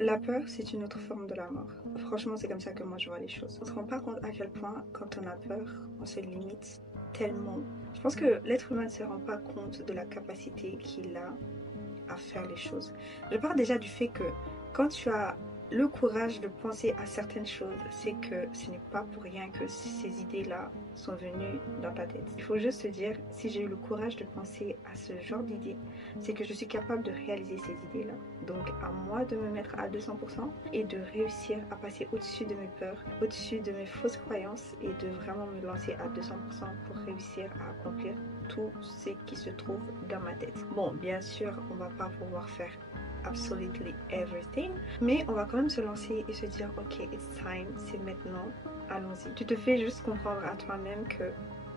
La peur, c'est une autre forme de la mort. Franchement, c'est comme ça que moi je vois les choses. On se rend pas compte à quel point, quand on a peur, on se limite tellement. Je pense que l'être humain ne se rend pas compte de la capacité qu'il a à faire les choses. Je pars déjà du fait que quand tu as le courage de penser à certaines choses, c'est que ce n'est pas pour rien que ces idées-là sont venues dans ta tête. Il faut juste te dire, si j'ai eu le courage de penser à ce genre d'idées, c'est que je suis capable de réaliser ces idées-là. Donc à moi de me mettre à 200% et de réussir à passer au-dessus de mes peurs, au-dessus de mes fausses croyances et de vraiment me lancer à 200% pour réussir à accomplir tout ce qui se trouve dans ma tête. Bon, bien sûr, on va pas pouvoir faire absolutely everything, mais on va quand même se lancer et se dire ok, it's time, c'est maintenant, allons-y. Tu te fais juste comprendre à toi-même que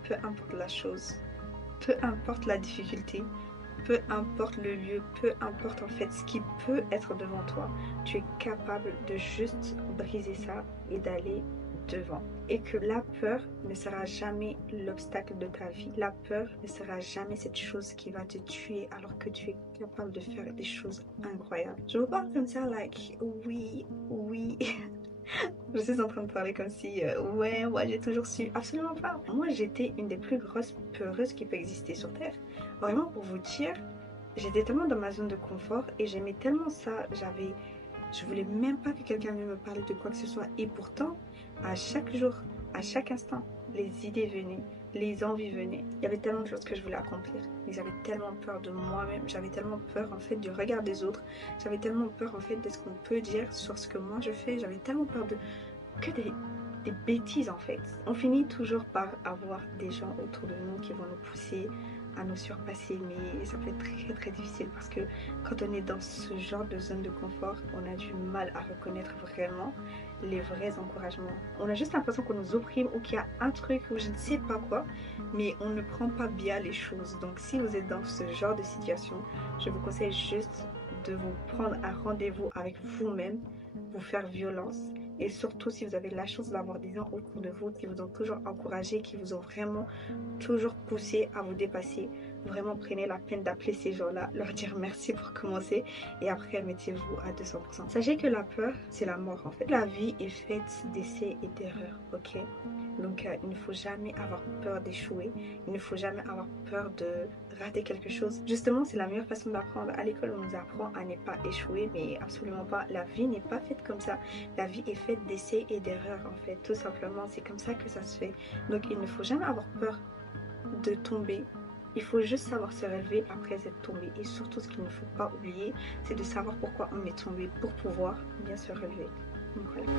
peu importe la chose, peu importe la difficulté, peu importe le lieu, peu importe en fait ce qui peut être devant toi, tu es capable de juste briser ça et d'aller devant. Et que la peur ne sera jamais l'obstacle de ta vie. La peur ne sera jamais cette chose qui va te tuer alors que tu es capable de faire des choses incroyables. Je vous parle comme ça, like, oui, oui. Je suis en train de parler comme si, ouais, j'ai toujours su. Absolument pas. Moi, j'étais une des plus grosses peureuses qui peut exister sur Terre. Vraiment, pour vous dire, j'étais tellement dans ma zone de confort et j'aimais tellement ça. Je voulais même pas que quelqu'un vienne me parler de quoi que ce soit. Et pourtant, à chaque jour, à chaque instant, les idées venaient, les envies venaient. Il y avait tellement de choses que je voulais accomplir. Mais j'avais tellement peur de moi-même. J'avais tellement peur en fait du regard des autres. J'avais tellement peur en fait de ce qu'on peut dire sur ce que moi je fais. J'avais tellement peur de que des bêtises en fait. On finit toujours par avoir des gens autour de nous qui vont nous pousser à nous surpasser, mais ça peut être très très difficile parce que quand on est dans ce genre de zone de confort, on a du mal à reconnaître vraiment les vrais encouragements. On a juste l'impression qu'on nous opprime ou qu'il y a un truc ou je ne sais pas quoi, mais on ne prend pas bien les choses. Donc si vous êtes dans ce genre de situation, je vous conseille juste de vous prendre un rendez-vous avec vous-même, vous faire violence et surtout si vous avez la chance d'avoir des gens autour de vous qui vous ont toujours encouragé, qui vous ont vraiment toujours poussé à vous dépasser, vraiment prenez la peine d'appeler ces gens-là, leur dire merci pour commencer et après mettez-vous à 200%. Sachez que la peur, c'est la mort en fait. La vie est faite d'essais et d'erreurs, ok? Donc il ne faut jamais avoir peur d'échouer, il ne faut jamais avoir peur de rater quelque chose. Justement, c'est la meilleure façon d'apprendre. À l'école, on nous apprend à ne pas échouer, mais absolument pas. La vie n'est pas faite comme ça. La vie est faite d'essais et d'erreurs en fait, tout simplement. C'est comme ça que ça se fait. Donc il ne faut jamais avoir peur de tomber. Il faut juste savoir se relever après être tombé. Et surtout, ce qu'il ne faut pas oublier, c'est de savoir pourquoi on est tombé pour pouvoir bien se relever. Donc voilà.